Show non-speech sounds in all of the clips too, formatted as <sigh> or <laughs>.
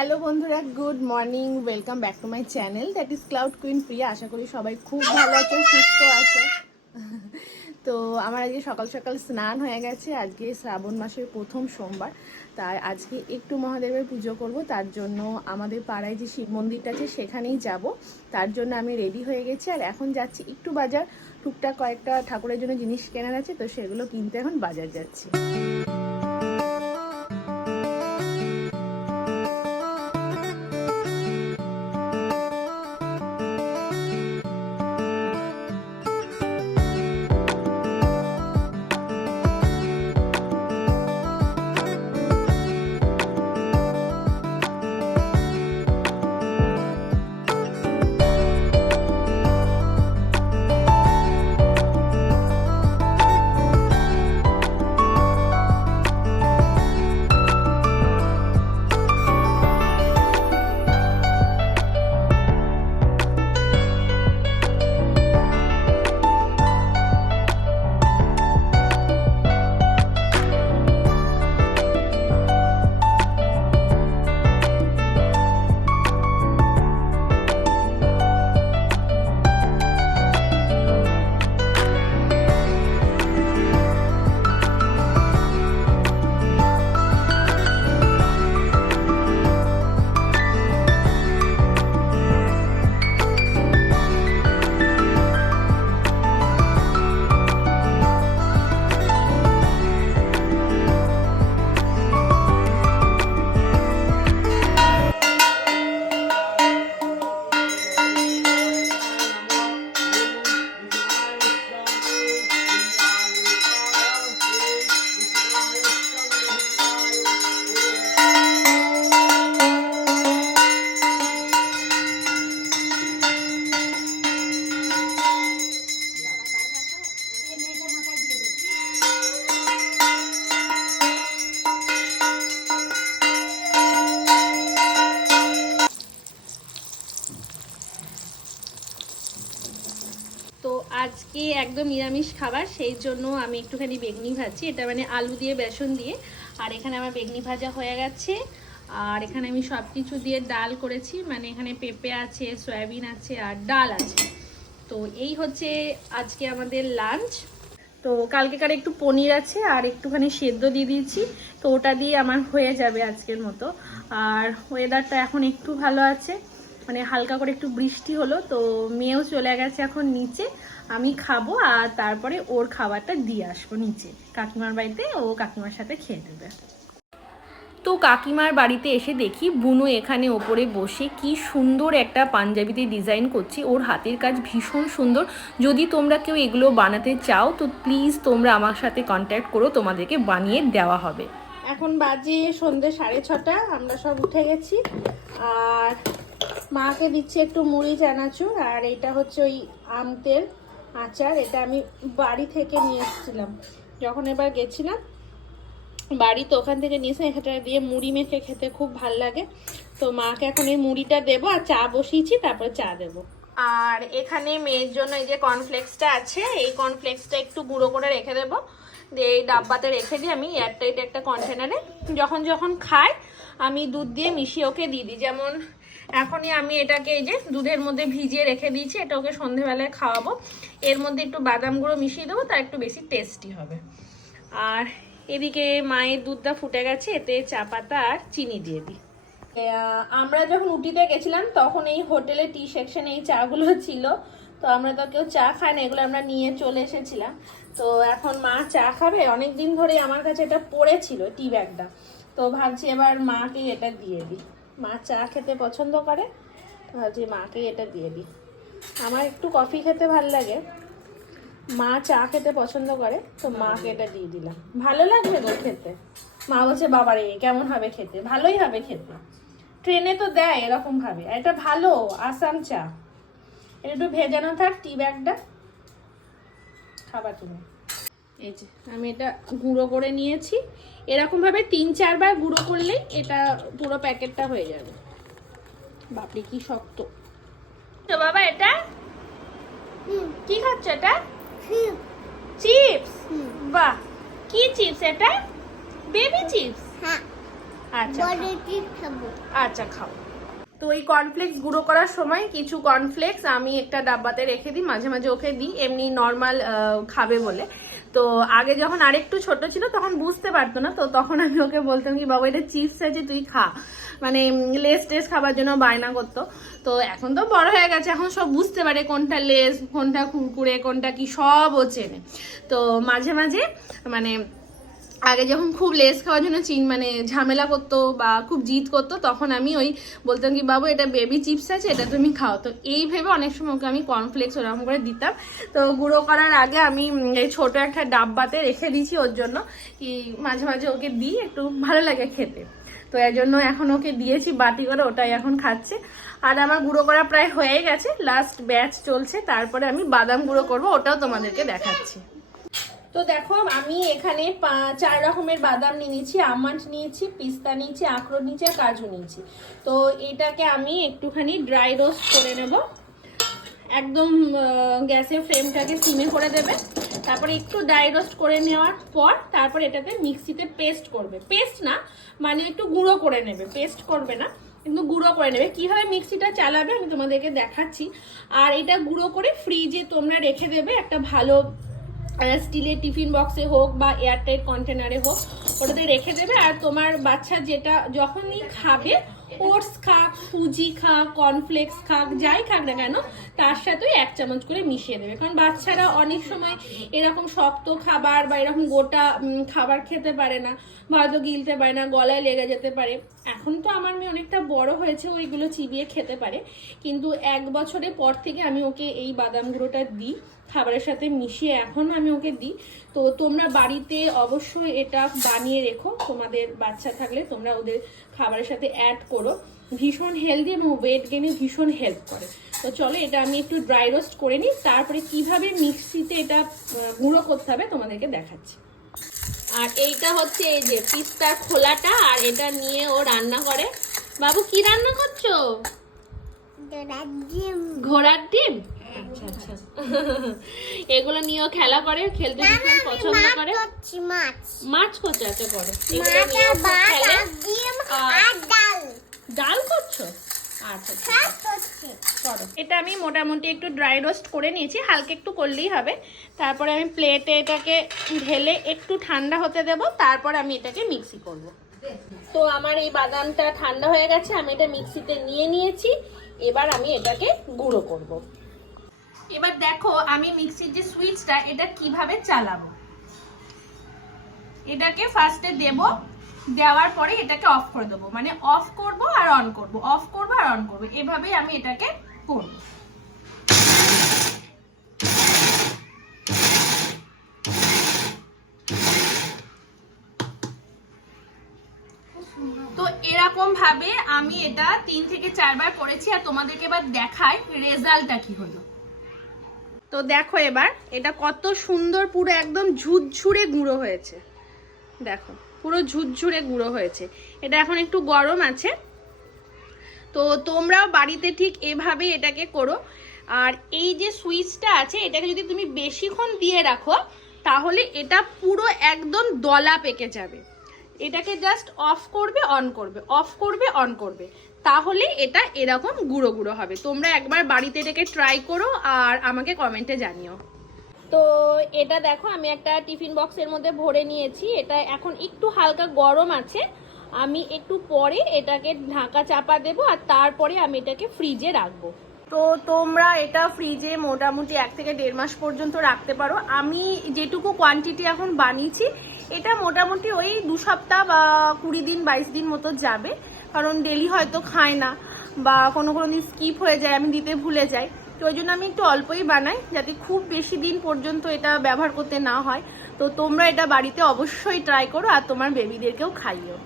Hello বন্ধুরা, good morning, welcome back to my channel, that is cloud queen Priya, আশা করি সবাই খুব ভালো আছো, সুস্থ আছে। তো আমার আজকে সকাল সকাল স্নান হয়ে গেছে, আজকে শ্রাবণ মাসের প্রথম সোমবার, তাই আজকে একটু মহাদেবের পুজো করব, তার জন্য আমাদের পাড়ায় যে শিব মন্দিরটা আছে সেখানেই যাব, তার জন্য আমি রেডি হয়ে গেছি, আর এখন যাচ্ছি একটু বাজার, টুকটাক কয়েকটা ঠাকুরের জন্য জিনিস কেনার আছে, তো সেগুলো কিনতে এখন বাজার যাচ্ছি। একদম নিরামিষ খাবার, সেই জন্য আমি একটুখানি বেগনি ভাজছি। এটা মানে আলু দিয়ে, বেসন দিয়ে। আর এখানে আমার বেগনি ভাজা হয়ে গেছে। আর এখানে আমি সব কিছু দিয়ে ডাল করেছি। মানে এখানে পেঁপে আছে, সয়াবিন আছে, আর ডাল আছে। তো এই হচ্ছে আজকে আমাদের লাঞ্চ। তো কালকেকার একটু পনির আছে, আর একটুখানি সেদ্ধ দিয়ে দিয়েছি। তো ওটা দিয়ে আমার হয়ে যাবে আজকের মতো। আর ওয়েদারটা এখন একটু ভালো আছে। মানে হালকা করে একটু বৃষ্টি হলো, তো মেয়েও চলে গেছে এখন নিচে। আমি খাব আর তারপরে ওর খাবারটা দিয়ে আসব নিচে। কাকিমার বাড়িতে ও কাকিমার সাথে খেয়ে নেবে। তো কাকিমার বাড়িতে এসে দেখি বুনু এখানে ওপরে বসে কি সুন্দর একটা পাঞ্জাবিতে ডিজাইন করছে। ওর হাতের কাজ ভীষণ সুন্দর। যদি তোমরা কেউ এগুলো বানাতে চাও, তো প্লিজ তোমরা আমার সাথে কন্ট্যাক্ট করো, তোমাদেরকে বানিয়ে দেওয়া হবে। এখন বাজে সন্ধ্যে সাড়ে ছটা, আমরা সব উঠে গেছি। আর মাকে দিচ্ছে একটু মুড়ি চানাচুর, আর এটা হচ্ছে ওই আমতের আচার। এটা আমি বাড়ি থেকে নিয়ে এসেছিলাম। যখন এবার গেছিলাম, বাড়ি তো ওখান থেকে নিয়ে এসে এটা দিয়ে মুড়ি মেখে খেতে খুব ভালো লাগে। তো মাকে এখন এই মুড়িটা দেবো, আর চা বসিয়েছি, তারপরে চা দেবো। আর এখানে মেয়ের জন্য এই যে কর্নফ্লেক্সটা আছে, এই কর্নফ্লেক্সটা একটু গুঁড়ো করে রেখে দেবো। দিয়ে এই ডাব্বাতে রেখে দিই আমি এয়ারটাইট একটা কন্টেনারে যখন যখন খাই, আমি দুধ দিয়ে মিশিয়ে ওকে দিয়ে দিই। যেমন এখনই আমি এটাকে এই যে দুধের মধ্যে ভিজিয়ে রেখে দিয়েছি, এটা ওকে সন্ধেবেলায় খাওয়াবো। এর মধ্যে একটু বাদাম গুঁড়ো মিশিয়ে দেবো তা একটু বেশি টেস্টি হবে। আর এদিকে মায়ের দুধটা ফুটে গেছে, এতে চা পাতা আর চিনি দিয়ে দিই। আমরা যখন উটিতে গেছিলাম, তখন এই হোটেলে টি সেকশনে এই চাগুলো ছিল, তো আমরা তো কেউ চা খাই না, এগুলো আমরা নিয়ে চলে এসেছিলাম। তো এখন মা চা খাবে অনেক দিন ধরে আমার কাছে এটা পড়েছিল টি ব্যাগটা। তো ভাবছি এবার মাকে এটা দিয়ে দিই। মা চা খেতে পছন্দ করে, তো ভাবছি মাকে এটা দিয়ে দিই। আমার একটু কফি খেতে ভালো লাগে। মা চা খেতে পছন্দ করে, তো মাকে এটা দিয়ে দিলাম। ভালো লাগবে তো খেতে। মা বলছে বাবারে কেমন হবে খেতে? ভালোই হবে খেতে। ট্রেনে তো দেয় এরকম ভাবে। এটা ভালো, আসাম চা। এটা একটু ভেজানো থাক, টি ব্যাগটা। খাবার তুমি এই যে, আমি এটা গুঁড়ো করে নিয়েছি। এরকম ভাবে তিন চারবার গুঁড়ো করলেই এটা পুরো প্যাকেটটা হয়ে যাবে। বাপরে কি শক্ত। তো বাবা এটা? কি খাচ্ছ এটা? চিপস? বাহ কি চিপস এটা? Baby chips? আচ্ছা কি খাব? আচ্ছা খাও। তো এই কর্নফ্লেক্স গুঁড়ো করার সময় কিছু কর্নফ্লেক্স আমি একটা ডাব্বাতে রেখে দিই মাঝে মাঝে ওকে দিই এমনি নর্মাল খাবে বলে। তো আগে যখন আরেকটু ছোট ছিল, তখন বুঝতে পারতো না, তো তখন আমি ওকে বলতাম কি, বাবা, এটা চিপস আছে, তুই খা। মানে লেস টেস খাবার জন্য বায়না করতো। তো এখন তো বড় হয়ে গেছে, এখন সব বুঝতে পারে কোনটা লেস, কোনটা কুরকুরে, কোনটা কি, সব ও চেনে। তো মাঝে মাঝে মানে আগে যখন খুব লেস খাওয়ার জন্য চিন মানে ঝামেলা করতো বা খুব জিদ করতো, তখন আমি ওই বলতাম কি, বাবু, এটা বেবি চিপস আছে, এটা তুমি খাও। তো এই ভেবে অনেক সময় ওকে আমি কর্নফ্লেক্স ওরকম করে দিতাম। তো গুঁড়ো করার আগে আমি এই ছোট একটা ডাব্বাতে রেখে দিয়েছি ওর জন্য কি, মাঝে মাঝে ওকে দিই, একটু ভালো লাগে খেতে। তো এর জন্য এখন ওকে দিয়েছি, বাটি করে ওটাই এখন খাচ্ছে। আর আমার গুঁড়ো করা প্রায় হয়ে গেছে লাস্ট ব্যাচ চলছে, তারপরে আমি বাদাম গুঁড়ো করব, ওটাও তোমাদেরকে দেখাচ্ছি। তো দেখো, আমি এখানে চার রকমের বাদাম নিয়ে নিয়েছি। আমন্ড নিয়েছি, পিস্তা নিয়েছি, আখরোট নিয়েছি আর কাজু নিয়েছি। তো এটাকে আমি একটুখানি ড্রাই রোস্ট করে নেব। একদম গ্যাসের ফ্লেমটাকে সিমে করে দেবে। তারপরে একটু ড্রাই রোস্ট করে নেওয়ার পর তারপর এটাতে মিক্সিতে পেস্ট করবে। পেস্ট না মানে একটু গুঁড়ো করে নেবে। পেস্ট করবে না, কিন্তু গুঁড়ো করে নেবে। কীভাবে মিক্সিটা চালাবে আমি তোমাদেরকে দেখাচ্ছি। আর এটা গুঁড়ো করে ফ্রিজে তোমরা রেখে দেবে একটা ভালো স্টিলের টিফিন বক্সে হোক বা এয়ারটাইট কন্টেনারে হোক, ওটাতে রেখে দেবে। আর তোমার বাচ্চা যেটা, যখনই খাবে ওটস খাক, সুজি খাক কর্নফ্লেক্স খাক, যাই খাক না কেন, তার সাথেই এক চামচ করে মিশিয়ে দেবে। কারণ বাচ্চারা অনেক সময় এরকম শক্ত খাবার বা এরকম গোটা খাবার খেতে পারে না বা হয়তো গিলতে পারে না, গলায় লেগে যেতে পারে। এখন তো আমার মেয়ে অনেকটা বড় হয়েছে ওইগুলো চিবিয়ে খেতে পারে। কিন্তু এক বছরের পর থেকে আমি ওকে এই বাদাম গুঁড়োটা দিই, খাবারের সাথে মিশিয়ে এখন আমি ওকে দিই। তো তোমরা বাড়িতে অবশ্যই এটা বানিয়ে রেখো। তোমাদের বাচ্চা থাকলে তোমরা ওদের খাবারের সাথে অ্যাড করো। ভীষণ হেলদি এবং ওয়েট গেনে ভীষণ হেল্প করে। তো চলো এটা আমি একটু ড্রাই রোস্ট করে নিই। তারপরে কীভাবে মিক্সিতে এটা গুঁড়ো করতে হবে তোমাদেরকে দেখাচ্ছি। আর এইটা হচ্ছে এই যে পিস্তার খোলাটা আর এটা নিয়ে ও রান্না করে। বাবু কি রান্না করছ? ঘোড়ার ডিম? আচ্ছা আচ্ছা। <laughs> এগুলো নিয়েও খেলা করে খেলতে ভীষণ পছন্দ করে। মাছ। আচ্ছা করো ডাল। করছ? আচ্ছা করছি। করো। এটা আমি মোটামুটি একটু ড্রাই রোস্ট করে নিয়েছি হালকা একটু করলেই হবে। তারপরে আমি প্লেটে এটাকে ঢেলে একটু ঠান্ডা হতে দেব তারপর আমি এটাকে মিক্সি করব। তো আমার এই বাদামটা ঠান্ডা হয়ে গেছে আমি এটা মিক্সিতে নিয়ে নিয়েছি। এবার আমি এটাকে গুঁড়ো করব। এবার দেখো আমি মিক্সির যে সুইচটা, এটা কীভাবে চালাবো? এটাকে ফার্স্টে দেব, দেওয়ার পরে এটাকে অফ করে দেবো। মানে অফ করব আর অন করব। অফ করব আর অন করব। এভাবেই আমি এটাকে করব। তো এরকম ভাবে আমি এটা তিন থেকে চারবার করেছি, আর তোমাদেরকে এবার দেখাই রেজাল্টটা কি হলো। তো দেখো এবার, এটা কত সুন্দর পুরো একদম ঝুরঝুরে গুঁড়ো হয়েছে। দেখো, পুরো ঝুরঝুরে গুঁড়ো হয়েছে। এটা এখন একটু গরম আছে। তো তোমরাও বাড়িতে ঠিক এভাবে এটাকে করো। আর এই যে সুইচটা আছে, এটাকে যদি তুমি বেশিক্ষণ দিয়ে রাখো, তাহলে এটা পুরো একদম দলা পেকে যাবে। এটাকে জাস্ট অফ করবে অন করবে অফ করবে অন করবে। তাহলে এটা এরকম গুঁড়ো গুঁড়ো হবে। তোমরা একবার বাড়িতে এটাকে ট্রাই করো আর আমাকে কমেন্টে জানিও। তো এটা দেখো আমি একটা টিফিন বক্সের মধ্যে ভরে নিয়েছি। এটা এখন একটু হালকা গরম আছে। আমি একটু পরে এটাকে ঢাকা চাপা দেবো আর তারপরে আমি এটাকে ফ্রিজে রাখব। তো তোমরা এটা ফ্রিজে মোটামুটি এক থেকে দেড় মাস পর্যন্ত রাখতে পারো। আমি যেটুকু কোয়ান্টিটি এখন বানিয়েছি এটা মোটামুটি ওই দু সপ্তাহ বা কুড়ি দিন বাইশ দিন মতো যাবে। কারণ ডেলি হয়তো খায় না বা কোনো কোনো দিন স্কিপ হয়ে যায়, আমি দিতে ভুলে যাই। তো ওই জন্য আমি একটু অল্পই বানাই যাতে খুব বেশি দিন পর্যন্ত এটা ব্যবহার করতে না হয়। তো তোমরা এটা বাড়িতে অবশ্যই ট্রাই করো আর তোমার বেবিদেরকেও খাইও।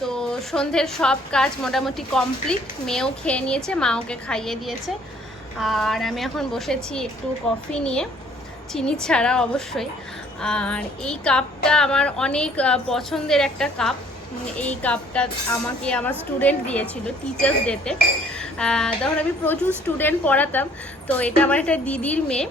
তো সন্ধ্যের সব কাজ মোটামুটি কমপ্লিট মেয়েও খেয়ে নিয়েছে, মা ওকে খাইয়ে দিয়েছে। আর আমি এখন বসেছি একটু কফি নিয়ে, চিনি ছাড়া অবশ্যই। আর এই কাপটা আমার অনেক পছন্দের একটা কাপ এই কাপটা আমাকে আমার স্টুডেন্ট দিয়েছিল টিচার্স ডেতে তখন আমি প্রচুর স্টুডেন্ট পড়াতাম। তো এটা আমার একটা দিদির মেয়ে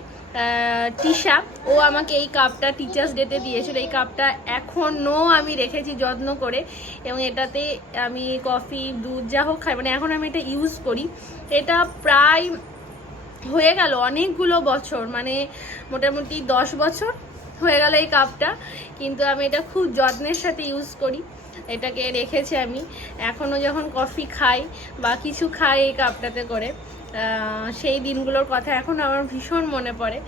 তিশা। ও আমাকে এই কাপটা টিচার্স ডেতে দিয়েছিল। এই কাপটা এখনও আমি রেখেছি যত্ন করে। এবং এটাতে আমি কফি দুধ যা হোক খাই মানে এখন আমি এটা ইউজ করি। এটা প্রায় হয়ে গেল অনেকগুলো বছর মানে মোটামুটি দশ বছর হয়ে গেল এই কাপটা কিন্তু আমি এটা খুব যত্নের সাথে ইউজ করি। এটাকে রেখেছি আমি। এখনও যখন কফি খাই বা কিছু খাই এই কাপটাতে করে সেই দিনগুলোর কথা এখন আমার ভীষণ মনে পড়ে।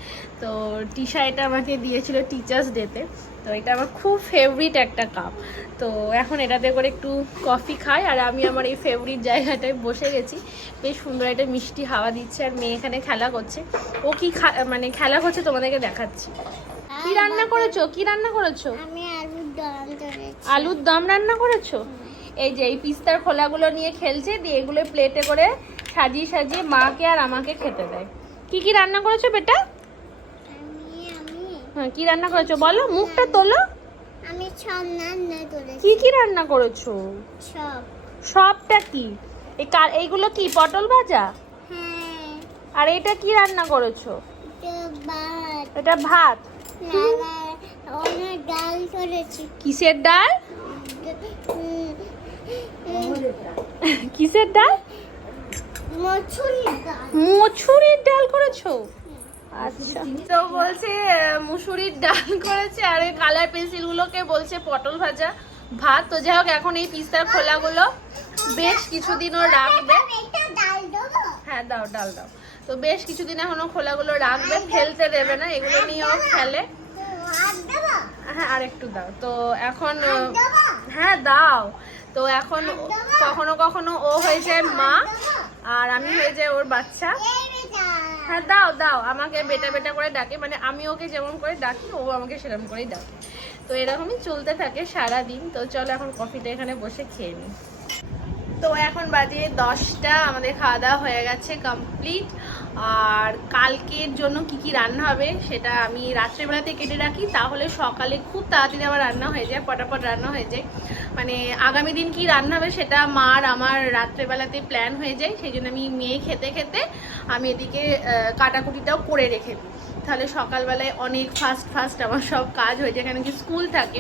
তো টিশা এটা আমাকে দিয়েছিল টিচার্স ডেতে তো। এটা আমার খুব ফেভারিট একটা কাপ তো এখন এটাতে করে একটু কফি খাই আর আমি আমার এই ফেভারিট জায়গাটায় বসে গেছি। বেশ সুন্দর একটা মিষ্টি হাওয়া দিচ্ছে আর মেয়ে এখানে খেলা করছে। ও কি মানে খেলা করছে তোমাদেরকে দেখাচ্ছি। কি রান্না করেছ? কি রান্না করেছ? আমি আলুর দম রান্না করেছ? এই যে এই পিস্তার খোলাগুলো নিয়ে খেলছে দিয়ে এগুলো প্লেটে করে সাজিয়ে সাজিয়ে মাকে আর আমাকে খেতে দেয়। কি কি রান্না করেছ বেটা? হ্যাঁ কি রান্না করেছ বলো মুখটা তোলো। আমি সব রান্না করেছি। কি কি রান্না করেছ? সব। সবটা কি? এই কার- এইগুলো কি পটল ভাজা? হ্যাঁ। আর এটা কি রান্না করেছ? তো ভাত। এটা ভাত। অনেক ডাল করেছি কিসের ডাল? কিসের ডাল? মছুরির ডাল। মুসুরির ডাল করেছ? আচ্ছা। তো বলছে মুসুরির ডাল করেছে আর এই কালার পেন্সিল গুলোকে বলছে পটল ভাজা ভাত। তো যাই হোক এখন এই পিস্তার খোলাগুলো বেশ কিছুদিনও রাখবে। এটা ডাল দেবো। হ্যাঁ দাও ডাল দাও। তো বেশ কিছুদিন এখনও খোলাগুলো রাখবে ফেলতে দেবে না এগুলো নিয়েও খেলে হ্যাঁ আর একটু দাও। তো এখন হ্যাঁ দাও। তো এখন কখনো কখনো ও হয়ে যায় মা আর আমি হয়ে যাই ওর বাচ্চা। হ্যাঁ দাও দাও। আমাকে বেটা বেটা করে ডাকে। মানে আমি ওকে যেমন করে ডাকি ও আমাকে সেরকম করেই ডাকে। তো এরকমই চলতে থাকে সারা দিন তো চলো এখন কফিটা এখানে বসে খেয়ে নিই তো এখন বাজে দশটা। আমাদের খাওয়া দাওয়া হয়ে গেছে কমপ্লিট। আর কালকের জন্য কি কি রান্না হবে সেটা আমি রাত্রেবেলাতে কেটে রাখি, তাহলে সকালে খুব তাড়াতাড়ি আবার রান্না হয়ে যায়, পটাপট রান্না হয়ে যায়। মানে আগামী দিন কি রান্না হবে সেটা মার আমার রাত্রেবেলাতে প্ল্যান হয়ে যায়, সেই জন্য আমি মেয়ে খেতে খেতে আমি এদিকে কাটাকুটিটাও করে রেখে দিই। তাহলে সকালবেলায় অনেক ফাস্ট ফাস্ট আমার সব কাজ হয়ে যায়। কেন কি স্কুল থাকে,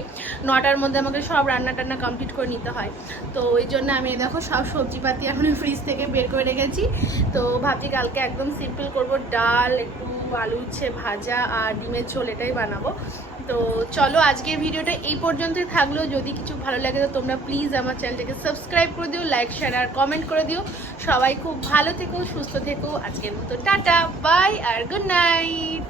নটার মধ্যে আমাকে সব রান্না টান্না কমপ্লিট করে নিতে হয়। তো ওই জন্য আমি দেখো সব সবজিপাতি এখন ফ্রিজ থেকে বের করে রেখেছি। তো ভাবছি কালকে একদম সিম্পল করব ডাল, একটু আলু উচ্ছে ভাজা আর ডিমের ঝোল এটাই বানাবো। তো চলো আজকের ভিডিওটা এই পর্যন্তই থাকল। যদি কিছু ভালো লাগে তো তোমরা প্লিজ আমার চ্যানেলটাকে সাবস্ক্রাইব করে দিও লাইক শেয়ার আর কমেন্ট করে দিও। সবাই খুব ভালো থেকো, সুস্থ থেকো। আজকের মতো টাটা বাই আর গুড নাইট